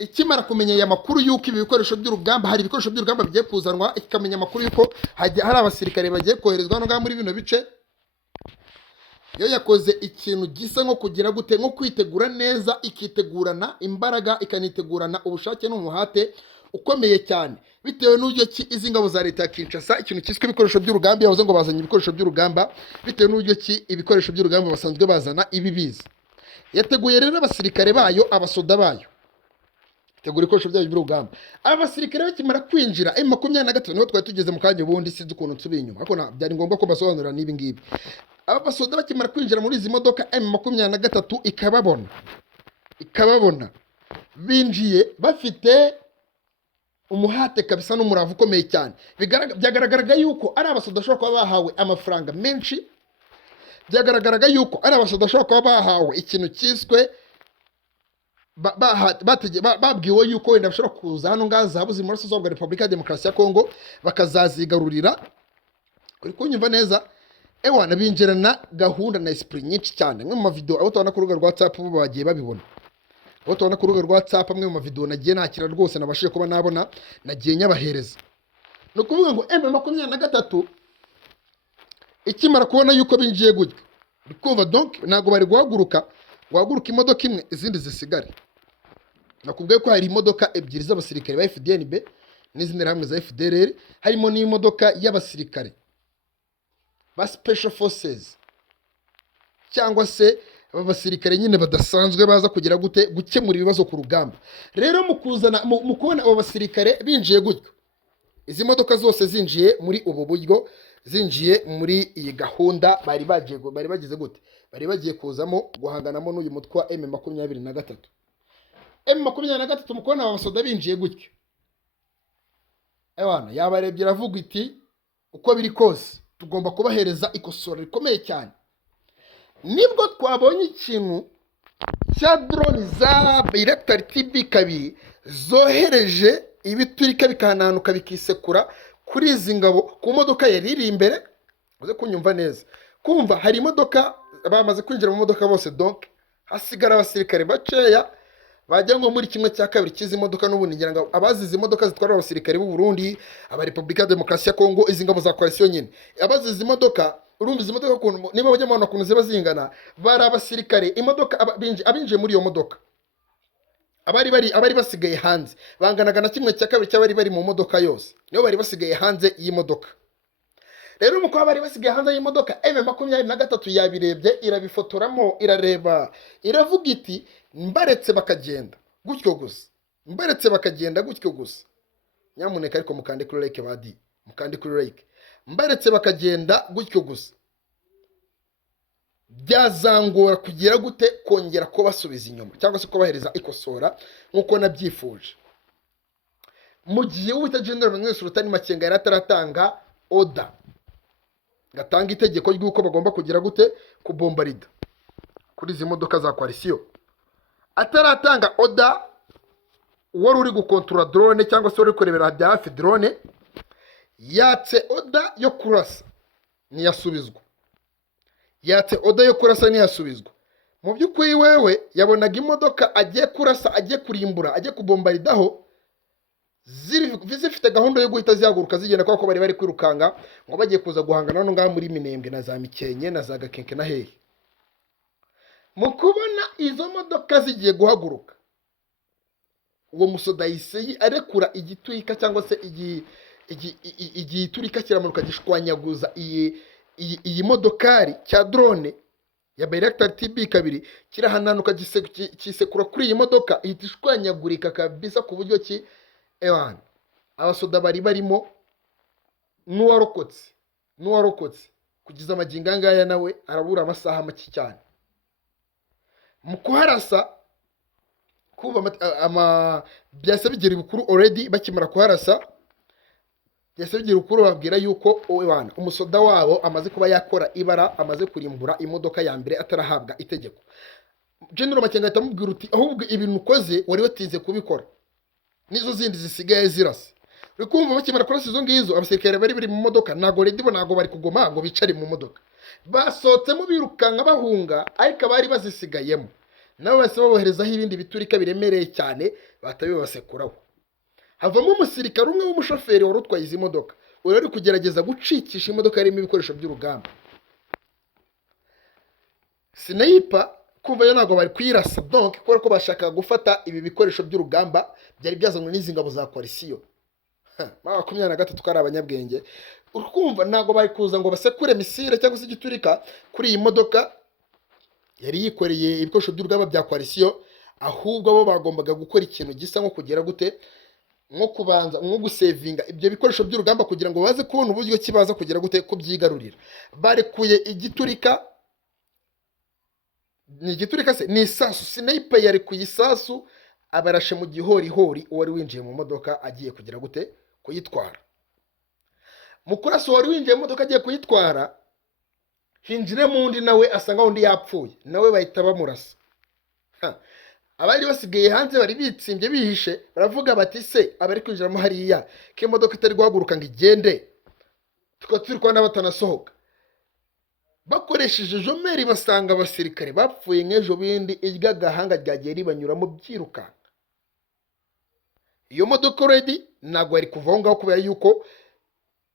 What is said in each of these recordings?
ikimara kumenya aya makuru y'uko ibi bikoresho by'urugamba hari ibikoresho by'urugamba bigiye kuzanwa, ikamenya amakuru y'uko hari abasirikare bagiye koherezwa hano ngaha muri bino bice, yo yakoze ikintu gisa nko kugira gute, nko kwitegura neza, ikitegurana imbaraga, ikanitegurana ubushake n'umuhate ukomeye cyane, bitewe n'uburyo ki izi ngabo za leta ya Kinshasa ikintu cyiswe ibikoresho by'urugamba, yavuze ngo bazanye ibikoresho by'urugamba, bitewe n'uburyo ki ibikoresho by'urugamba basanzwe bazana ibi biza. Yateguye rero abasirikare bayo, abasoda bayo, tegura ibikoresho byayo by'urugamba. Abasirikare bakimara kwinjira M23 niho twari tugeze mu kanya, ubundi sinzi ukuntu nsubiye inyuma, ariko byari ngombwa ko basobanurira n'ibi ngibi. Aba basoda bakimara kwinjira muri izi modoka, M23 ikababona binjiye bafite umuhate kabisa n'umuravu ukomeye cyane. Byagaragaraga yuko ari abasoda bashobora kuba bahawe amafaranga menshi, byagaragaraga yuko ari abasoda bashobora kuba bahawe ikintu cyiswe babwiwe yuko wenda bashobora kuza hano ngaha zahabu ziri mu burasirazuba bwa Repubulika ya Demokarasi ya Kongo bakazazigarurira. Uri kunyumva neza? Ewana binjirana gahunda na esprit nyinshi cyane. Mwe mu mavideo abo tubona ku rubuga rwa WhatsApp bo bagiye babibona. Abo tubona ku rubuga rwa WhatsApp mwe mu mavideo nagiye nakira rwose nabashije kuba nabona, nagiye nyabahereza. No kuvuga ngo M23 ikimara kubona yuko binjiye gutyo, bikumva donc nago bari guhaguruka imodoka imwe izindi zisigare. Nakubwiye ko hari imodoka ebyiri z'abasirikare ba FDNB n'izindi hamwe za FDLR, harimo n'imodoka y'abasirikare ba Special Forces cyangwa se abasirikare nyine badasanzwe baza kugira gute gukemura ibibazo ku rugamba. Rero mu kubona abo basirikare binjiye gutyo, izi modoka zose zinjiye muri ubu buryo, zinjiye muri iyi gahunda bari bagize gute, bari bagiye kuzamo guhanganamo n'uyu mutwe wa M23. M23 mu kubona aba basoda binjiye gutyo, ewana yabarebye iravuga iti uko biri kose tugomba kubahereza ikosora rikomeye cyane. Nibwo twabonye ikintu cya drone za Bayraktar TB2 zohereje ibiturika bikananuka bikisekura kuri izi ngabo ku modoka yari iri imbere. Uze kunyumva neza, kumva hari imodoka bamaze kwinjira mu modoka bose, donc hasigara abasirikare baceya bajya ngo muri kimwe cya kabiri cy'izi modoka. N'ubundi ngira ngo abazi izi modoka zitwara abasirikare b'u Burundi, aba Repubulika ya Demokarasi ya Kongo, izi ngabo za coalition nyine, abazi izi modoka, urumva izi modoka kuntu niba bajya mwana kuntu ziba zingana, bari abasirikare imodoka abinjiye muri iyo modoka, abari basigaye hanze banganaga na kimwe cya kabiri cy'abari bari mu modoka yose, niyo bari basigaye hanze y'imodoka. Rero umukobwa bari basigaye hanze y'imodoka, M23 yabirebye, irabifotoramo, irareba, iravuga iti mbaretse bakagenda gutyo gusa, nyamuneka ariko mukande kuri like badi, mukande kuri like, mbaretse bakagenda gutyo gusa, byazangora kugira gute kongera ko basubiza inyuma cyangwa se ko bahereza ikosora nkuko nabyifuje. Mu gihe uwita General Emmanuel Sultan Makenga yari ataratanga order, gatanga itegeko ry'uko bagomba kugira gute kubombarida kuri izi modoka za coalition, ataratanga order, wari uri gukontrola drone cyangwa se wari kurebera bya hafi drone, yatse order yo kurasa niyasubizwa, mu by'ukuri wewe yabonaga imodoka agiye kurasa, agiye kurimbura, agiye kubombaridaho, zifite gahunda yo guhita zihaguruka zigenda, kuko bari kwirukanga ngo bagiye kuza guhangana no ngaha muri Minembwe na za Mikenke na za Gakenke na hehe. Mu kubona izo modoka zigiye guhaguruka, uwo musoda yiseye arekura igiturika cyangwa se igiturika kiramanuka gishwanyaguza iyi modokari cya drone ya Bayraktar TB2, kirahananuka gisekura kuri iyi modoka, ihita ishwanyagurika kabisa ku buryo ki ewana abasoda bari barimo n'uwarokotse kugeza amagingo ngaya nawe arabura amasaha make cyane mu kuharasa. Kuba byase bigira ibukuru already, bakimara kuharasa byase bigira ibukuru babwira yuko ewana umusoda wabo amaze kuba yakora ibara, amaze kurimbura imodoka ya mbere atarahabwa itegeko. General Makenga atamubwira uti ahubwo ibintu ukoze wari watinze kubikora, nizo zindi zisigaye zirasa. Uri kumva bakimara kurasa izo ngizo, abasirikare bari mu modoka nago redi bo nago bari kugoma ngo bicare mu modoka, basohotsemo birukanka bahunga, ariko bari bazisigayemo nabo bose baboherezaho ibindi biturika biremereye cyane batabibasekuraho. Havamo umusirikare umwe w'umushoferi wari utwaye izi modoka, uri ari kugerageza gucikisha imodoka yarimo ibikoresho by'urugamba. Sniper kumva yo ntabwo bari kuyirasa donc kubera ko bashakaga gufata ibi bikoresho by'urugamba byari byazanywe n'izi ngabo za coalition. 23 kari abanyabwenge, urukumva ntabwo bari kuza ngo basekure misile cyangwa se igiturika kuri iyi modoka yari yikoreye ibikoresho by'urugamba bya coalition, ahubwo bo bagombaga gukora ikintu gisa nko kugera gute, nko kubanza nko gusevinga ibyo bikoresho by'urugamba kugira ngo baze kubona uburyo kibaza kugera gute kubyigarurira. Barekuye igiturika, ni igiturika se ni isasu. Sniper yari ku isasu abarashe mu gihorihori uwari winjiye mu modoka agiye kugira gute kuyitwara. Mukuraso wari winjiye mu modoka agiye kuyitwara, hinjire mu ndi nawe asanga undi yapfuye, nawe bahita bamurasa. Abari basigaye hanze bari bitsimbye bihishe, baravuga bati se abari kwinjiramo hariya ko imodoka itari guhaguruka ngo igende, tukaba turi kubona batanasohoka. Bakoresheje jomeri basanga abasirikare bapfuye nk'ejo bindi, irya gahanga ryagiye ribanyuramo byiruka. Iyo modoka already ntabwo yari kuva aho ngaho kubera yuko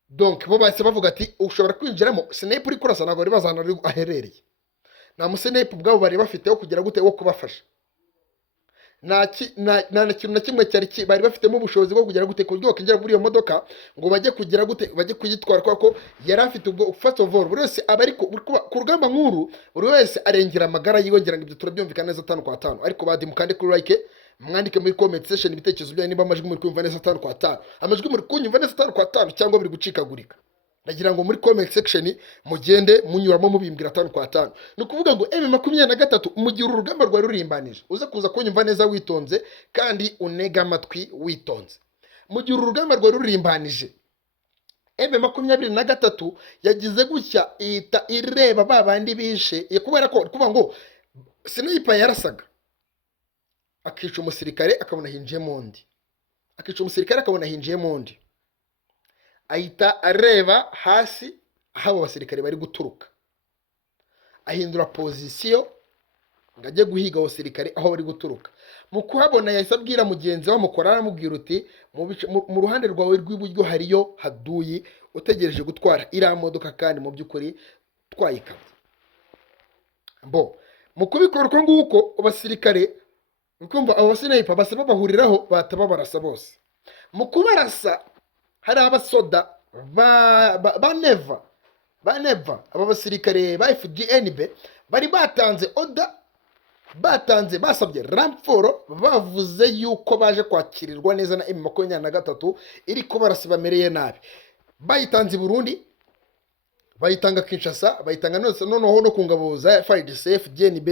donc bo bahise bavuga ati ushobora kwinjiramo, sniper uri kurasa ntabwo bari bazana ari aherereye. Nta musniper ubwabo bari bafiteho kugira gute wo kubafasha. Na kintu na kimwe cyari bari bafitemo ubushobozi bwo kugira gute kuryo kinjira muri iyo modoka ngo bajye kugira gute bajye kuyitwara, kwa ko yari afite ubwo first of all buri wese abari ku rugamba nkuru, buri wese arengera amagara yiyongera ngo ibyo turabyumvikana neza 5 kwa 5. Ariko badi mukande kuri like, mwandike muri comment section ibitekerezo byanyu niba amajwi muri kumva neza 5 kwa 5, amajwi muri kunyumva neza 5 kwa 5 cyangwa biri gucikagurika. Ndagira ngo muri comment section mugende munyuramo mubimbwira 5 kwa 5. Ni kuvuga ngo M23 mu gihe urugamba rwa rurimbanije uza kuza kunyumva neza witonze kandi unega amatwi witonze. Mu gihe urugamba rwa rurimbanije M23 yagize gutya ita ireba babandi bishe yakubera ko kuvuga ngo Sniper yarasaga akica umusirikare akabona hinjiye mundi, akica umusirikare akabona hinjiye mundi, ahita areba hasi aho abasirikare bari guturuka, ahindura position ngo ajye guhiga abasirikare aho bari guturuka. Mu kuhabona yahise abwira mugenzi we amukora, aramubwira uti mu ruhande rwawe rw'iburyo hariyo haduyi utegereje gutwara iriya modoka kandi mu by'ukuri twayikabye. Bo mu kubikora uko nguko abasirikare ukumva abo sniper base babahuriraho bataba barasa bose. Mu kubarasa hari abasoda ba neva aba basirikare ba FDNB bari batanze order, batanze basabye ramforo, bavuze yuko baje kwakirirwa neza na M23 iri ko barasi bamereye nabi. Bayitanze Burundi, bayitanga Kinshasa, bayitanga noneho no kungabo za FARDC FDNB,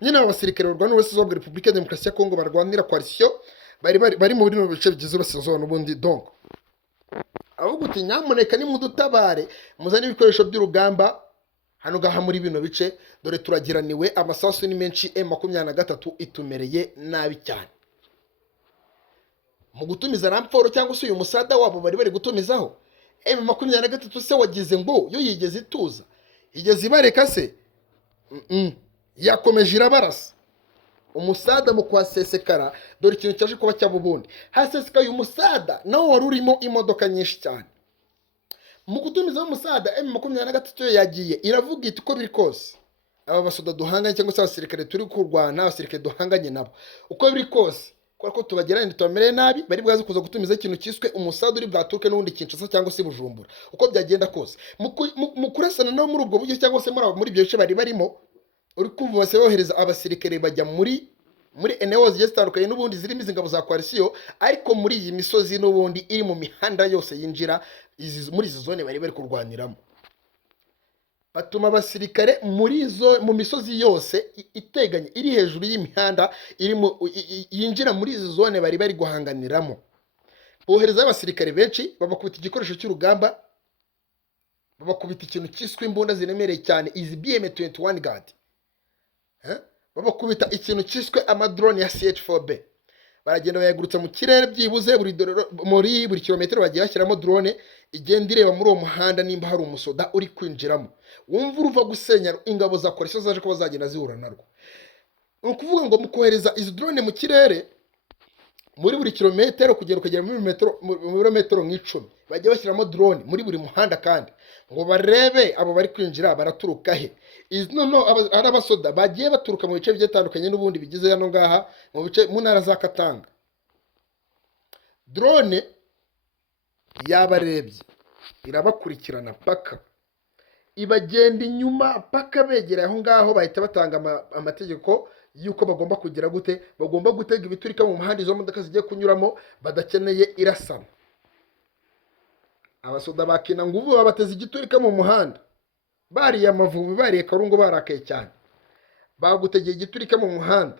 nyine abasirikare barwanira Uburasirazuba bwa Repubulika ya Demokarasi ya Kongo barwanira coalition bari mu bino bice bigize Uburasirazuba n'ubundi. Donc aho guti nyamuneka ni mudutabare muzane ibikoresho by'urugamba hano gaha muri bino bice, dore turagiraniwe amasasu ni menshi, M23 itumereye nabi cyane. Mu gutumiza ramforo cyangwa se uyu musada wabo bari gutumizaho M23 se wagize ngo yo yigeze ituza, yigeze ibareka se? Yakomeje irabarasa umusada mu kwasesekara. Dore ikintu cyaje kuba cyabubundi haseseka uyu musada nawo wari urimo imodoka nyinshi cyane. Mu gutumiza umusada M23 yagiye iravuga iti uko biri kose aba basoda duhanganye cyangwa se abasirikare turi kurwana, abasirikare duhanganye nabo uko biri kose ko tubageranye tubamereye nabi, bari bwaze kuza gutumiza ikintu cyiswe umusada uri bwaturuke n'ubundi Kinshasa cyangwa se Bujumbura. Uko byagenda kose mu kurasana no muri ubwo buryo cyangwa se muri ibyo bice bari barimo, uri kumva base bohereza abasirikare bajya muri eneo zigiye zitandukanye n'ubundi zirimo izingabo za coalition, ariko muri iyi misozi n'ubundi iri mu mihanda yose yinjira muri izo zone bari kurwaniramo. Batuma abasirikare mu misozi yose iteganye iri hejuru y'imihanda yinjira muri izo zone bari guhanganiramo. Bohereza abasirikare benshi, babakubita igikoresho cy'urugamba, babakubita ikintu cyiswe imbunda ziremereye cyane izi BM21 Guard, babakubita ikintu cyiswe amadrone ya CH4B. Baragenda bayagurutsa mu kirere byibuze buri kilometero bagiye bashyiramo drone igenda ireba muri uwo muhanda nimba hari umusoda uri kwinjiramo. Wumva uruva gusenya ingabo za coalition zaje ko bazagenda zihura narwo. Ukuvuga ngo mu kohereza izi drone mu kirere muri buri kilometero kugera ukagera muri birometero nk'icumi bajya bashyiramo drone muri buri muhanda, kandi ngo barebe abo bari kwinjira baraturuka he. noneho ari abasoda bagiye baturuka mu bice bigiye bitandukanye n'ubundi bigize hano ngaha mu ntara za Katanga. drone yabarebye irabakurikirana paka ibagenda inyuma paka begereye aho ngaho, bahita batanga amategeko yuko bagomba kugira gute, bagomba gutega ibiturika mu muhanda izo modoka zigiye kunyuramo badakeneye irasana. Abasoda bakina nguvu babateza igiturika mu muhanda, bariye Amavubi, bariye Karungu, barakaye cyane, bagutegeye igiturika mu muhanda.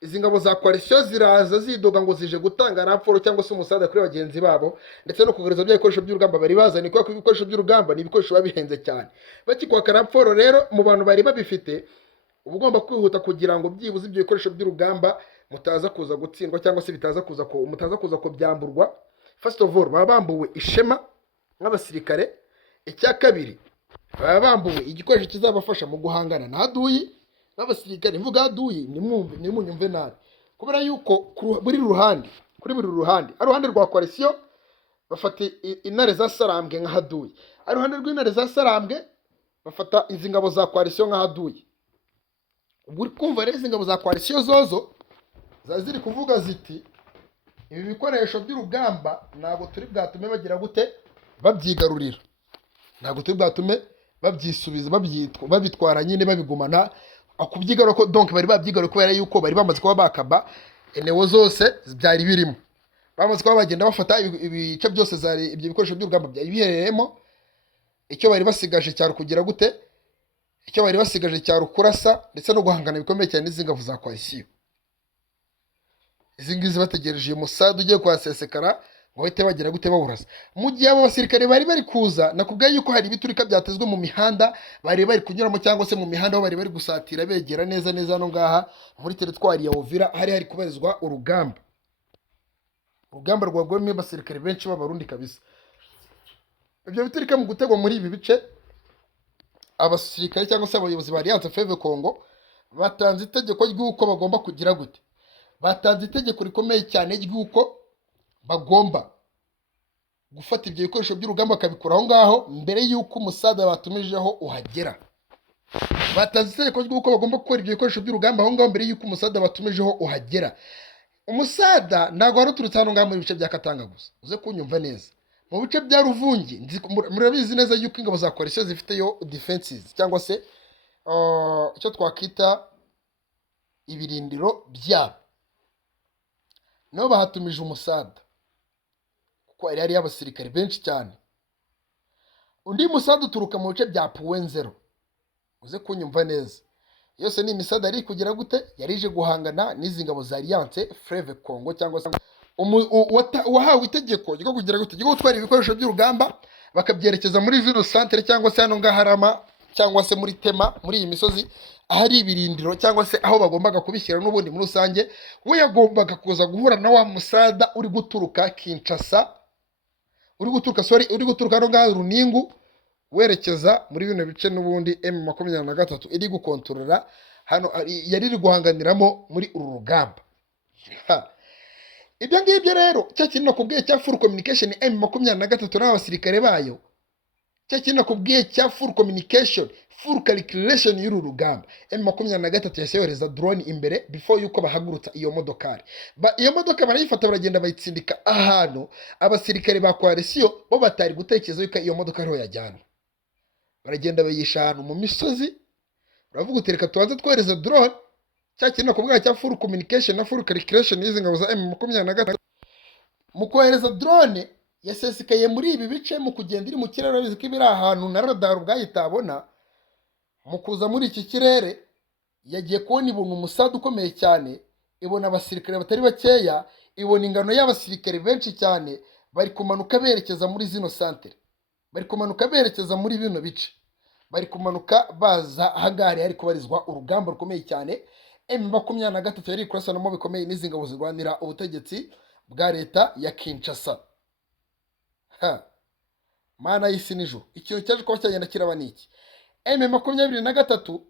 Izi ngabo za coalition ziraza zidoga ngo zije gutanga raporo cyangwa se umusada kuri bagenzi babo, ndetse no kuguriza bya bikoresho by'urugamba bari bazanye, kuko ibikoresho by'urugamba ni ibikoresho bihenze cyane. Bakikwaka raporo rero mu bantu bari babifite, uba ugomba kwihuta kugira ngo byibuze ibyo bikoresho by'urugamba mutaza kuza gutsindwa cyangwa se mutaza kuza kubyamburwa. First of all baba bambuwe ishema nk'abasirikare. Icya kabiri baba bambuwe igikoresho kizabafasha mu guhangana na aduyi n'abasirikare. Mvuga aduyi nimunyumve nabi, kubera yuko kuri buri ruhande ari uruhande rwa coalition bafata intare za Sarambwe nka aduyi, ari uruhande rw'intare za Sarambwe bafata izi ngabo za coalition nka aduyi. Ubwo kumva rero izi ngabo za coalition zozo zaziri kuvuga ziti ibi bikoresho by'urugamba ntabwo turi bwatume bagira gute babyigarurira, ntabwo turi bwatume babyisubiza babitwara nyine babigumana akubyigarura ko donc bari babyigarura kubera yuko bari bamaze kuba bakaba enewo zose byari birimo, bamaze kuba bagenda bafata ibice byose zari ibyo bikoresho by'urugamba byari biherereyemo. Icyo bari basigaje cyaro kugira gute, icyo bari basigaje cyaro kurasa ndetse no guhangana bikomeye cyane n'izi ngabo za coalition. Izi ngizi bategereje uyu musada ugiye kwasesekara ngo bahite bagira gute bawurasa. Mu gihe abo basirikare bari kuza, nakubwiye yuko hari ibiturika byatezwe mu mihanda bari kunyuramo, cyangwa se mu mihanda aho bari gusatira begera neza no ngaha muri teritwari ya Uvira hari kubarizwa urugamba rwagwemo abasirikare benshi b'abarundi kabisa. Ibyo biturika mu gutegwa muri ibi bice, abasirikare cyangwa se abayobozi ba Alliance Fleuve Congo batanze itegeko ry'uko bagomba kugira gute, batanze itegeko rikomeye cyane ry'uko bagomba gufata ibyo bikoresho by'urugamba bakabikura aho ngaho mbere y'uko umusada batumijeho uhagera. Batanze itegeko ry'uko bagomba gukora ibyo bikoresho by'urugamba aho ngaho mbere y'uko umusada batumijeho uhagera. Umusada ntabwo wari uturutse hano ngaho muri bice bya Katanga gusa, uze kunyumva neza. Mu bice bya Ruvungi murabizi neza yuko ingabo za coalition zifiteyo defenses cyangwa se icyo twakita ibirindiro byabo. Nabo bahatumije umusada kuko ari abasirikare benshi cyane. Undi musada uturuka mu bice bya Puwenzero, uze kunyumva neza. Yose ni imisada yari kugira gute, yarije guhangana n'izi ngabo za Alliance Fleuve Congo, cyangwa se wahawe itegeko ryo kugira gute, ryo gutwara ibikoresho by'urugamba bakabyerekeza muri zino centre cyangwa se hano ngaharama cyangwa se muri Tema, muri iyi misozi ahari ibirindiro cyangwa se aho bagombaga kubishyira. N'ubundi muri rusange we yagombaga kuza guhura na wa musada uri guturuka Kinshasa, uri guturuka hano ngaha Runingu werekeza muri bino bice n'ubundi M23 iri gukontorora hano, yari iri guhanganiramo muri uru rugamba. Ibyo ngibyo rero cya kintu nakubwiye cya full communication M23 n'abasirikare bayo, cya kintu nakubwiye cya full communication, full calculation y'uru rugamba. M23 yaseyoreza drone imbere before yuko bahagurutsa iyo modokari. Iyo modoka barayifata baragenda bayitsindika ahantu abasirikare ba coalition bo batari gutekereza yuko iyo modoka ariho yajyana. Baragenda bayisha ahantu mu misozi, baravuga utereka tubanze twohereza drone. Cya kintu nakubwiye cya full communication na full calculation y'izi ngabo za M23 mu kohereza drone yasesekaye muri ibi bice, mu kugenda iri mu kirere bizi ko ibiri ahantu na radar ubwayitabona. Mu kuza muri iki kirere yagiye kubona ibona umusada ukomeye cyane, ibona abasirikare batari bakeya, ibona ingano y'abasirikare benshi cyane bari kumanuka berekeza muri zino centre, bari kumanuka berekeza muri bino bice, bari kumanuka baza ahagari hari kubarizwa urugamba rukomeye cyane. M23 yari kurasanamo bikomeye n'izi ngabo zirwanira ubutegetsi bwa leta ya Kinshasa. Mana y'isi n'ijuru, ikintu cyaje kuba cyagenda kiraba niki? M23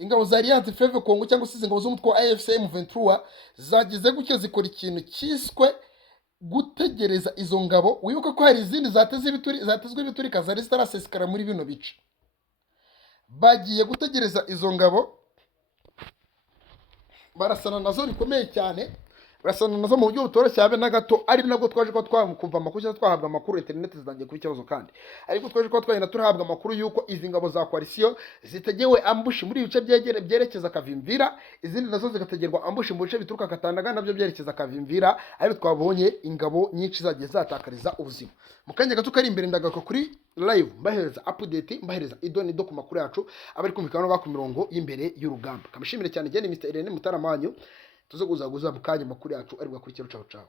ingabo za Alliance Fleuve Congo cyangwa se ingabo z'umutwe wa AFC M23 zagize gutya zikora ikintu cyiswe gutegereza izo ngabo. Wibuka ko hari izindi zatezwe ibiturika zari zitarasesekara muri bino bice. Bagiye gutegereza izo ngabo, barasana nazo bikomeye cyane, barasana nazo mu buryo butoroshye habe na gato. Ari nabwo twaje ko twamkumva amakuru cyangwa twahabwa amakuru, internet zitangiye kuba ikibazo kandi ariko twaje ko twagenda turahabwa amakuru yuko izi ngabo za coalition zitegewe ambushi muri ibice byerekeza Kavimvira, izindi nazo zigategerwa ambushi mu bice bituruka Katandaga nabyo byerekeza Kavimvira. Ariko twabonye ingabo nyinshi zagiye zatakariza ubuzima. Mu kanya gato kari imbere ndagaruka kuri live mbahereza update, mbahereza idonido ku makuru yacu abari kumvikana no ku mirongo y'imbere y'urugamba. Kamishimire cyane, Mr. Irene Mutaramanyu, tuze kuzaguza mu kanya makuru yacu ari bwakurikira. Ciao ciao.